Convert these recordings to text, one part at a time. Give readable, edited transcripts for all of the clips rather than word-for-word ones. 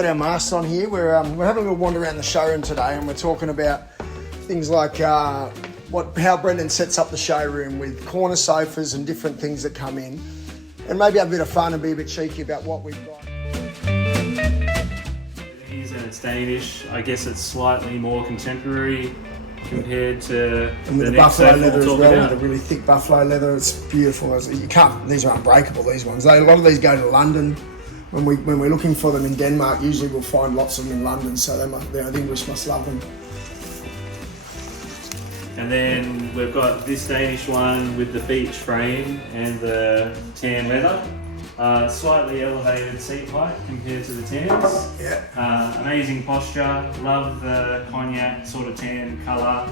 got our masks on here. We're having a little wander around the showroom today, and we're talking about things like how Brendan sets up the showroom with corner sofas and different things that come in, and maybe have a bit of fun and be a bit cheeky about what we've got. It is, and it's Danish. I guess it's slightly more contemporary compared to and with the buffalo leather as well, with the really thick buffalo leather, it's beautiful. You can't. These are unbreakable. These ones. A lot of these go to London. When we're looking for them in Denmark, usually we'll find lots of them in London. So the English must love them. And then we've got this Danish one with the beech frame and the tan leather. Slightly elevated seat height compared to the tans. Yeah. Amazing posture. Love the cognac sort of tan colour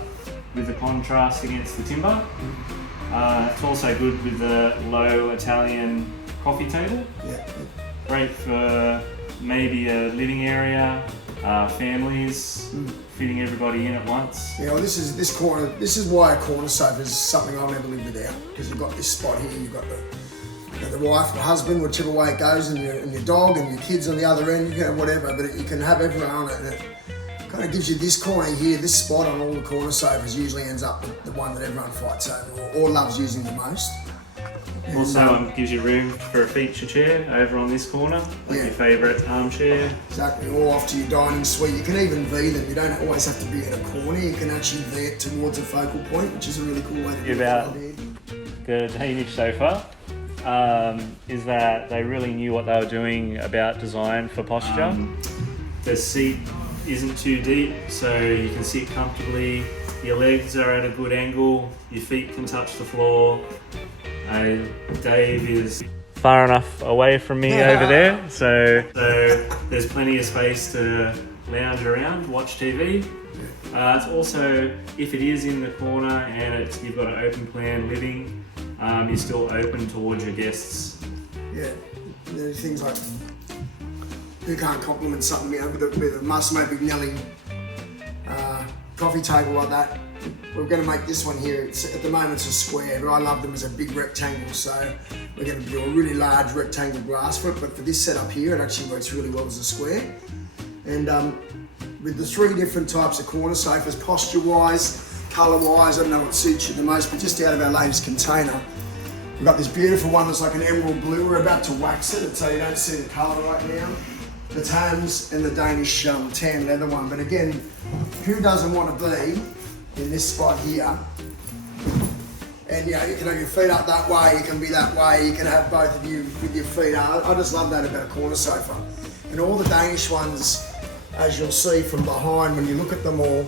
with the contrast against the timber. It's also good with the low Italian coffee table. Yeah. Great for maybe a living area, families, fitting everybody in at once. Yeah, well, this is why a corner sofa is something I'll never live without, because you've got this spot here, you've got the wife, the husband, whichever way it goes, and your dog and your kids on the other end, you can have whatever, but you can have everyone on it, and it kind of gives you this corner here, this spot on all the corner sofas usually ends up the one that everyone fights over or loves using the most. Also gives you room for a feature chair over on this corner, like your favourite armchair. Exactly, or off to your dining suite. You can even V them, you don't always have to be in a corner, you can actually V it towards a focal point, which is a really cool way to do it. About the Danish sofa is that they really knew what they were doing about design for posture. The seat isn't too deep, so you can sit comfortably. Your legs are at a good angle, your feet can touch the floor. Dave is far enough away from me over there, so there's plenty of space to lounge around, watch TV. It's also, if it is in the corner and you've got an open plan living, you're still open towards your guests. Yeah, there's things like, who can't compliment something with a Massimo Vignelli coffee table like that. We're going to make this one here, at the moment it's a square, but I love them as a big rectangle, so we're going to do a really large rectangle glass for it, but for this setup here it actually works really well as a square. And with the three different types of corner sofas, posture-wise, colour-wise, I don't know what suits you the most, but just out of our latest container, we've got this beautiful one that's like an emerald blue. We're about to wax it, so you don't see the colour right now. The tans and the Danish tan leather one, but again, who doesn't want to be in this spot here? And you can have your feet up that way, you can be that way, you can have both of you with your feet up. I just love that about a corner sofa. And all the Danish ones, as you'll see from behind when you look at them all,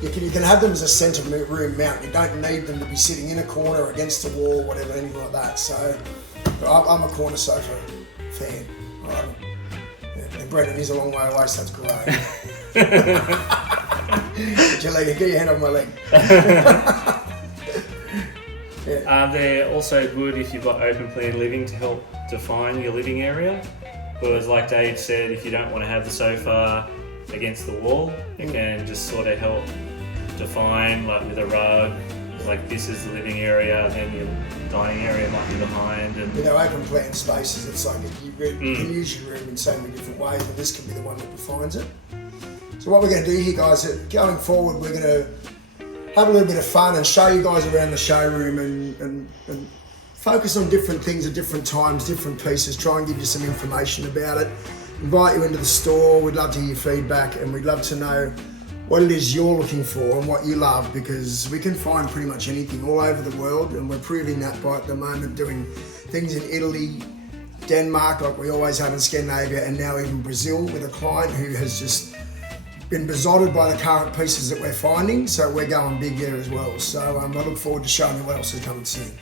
you can have them as a centre room mount. You don't need them to be sitting in a corner or against a wall, whatever, anything like that. So I'm a corner sofa fan. And Brendan is a long way away, so that's great. Get your hand on my leg. They're also good if you've got open plan living to help define your living area. Because like Dave said, if you don't want to have the sofa against the wall, it can just sort of help define, like with a rug, like this is the living area, then your dining area might be behind. And with our open plan spaces, it's like you can use your room in so many different ways, but this can be the one that defines it. So what we're going to do here, guys, going forward, we're going to have a little bit of fun and show you guys around the showroom and focus on different things at different times, different pieces, try and give you some information about it, invite you into the store. We'd love to hear your feedback, and we'd love to know what it is you're looking for and what you love, because we can find pretty much anything all over the world, and we're proving that by at the moment doing things in Italy, Denmark, like we always have in Scandinavia, and now even Brazil with a client who has just been besotted by the current pieces that we're finding, so we're going big there as well. So I look forward to showing you what else is coming soon.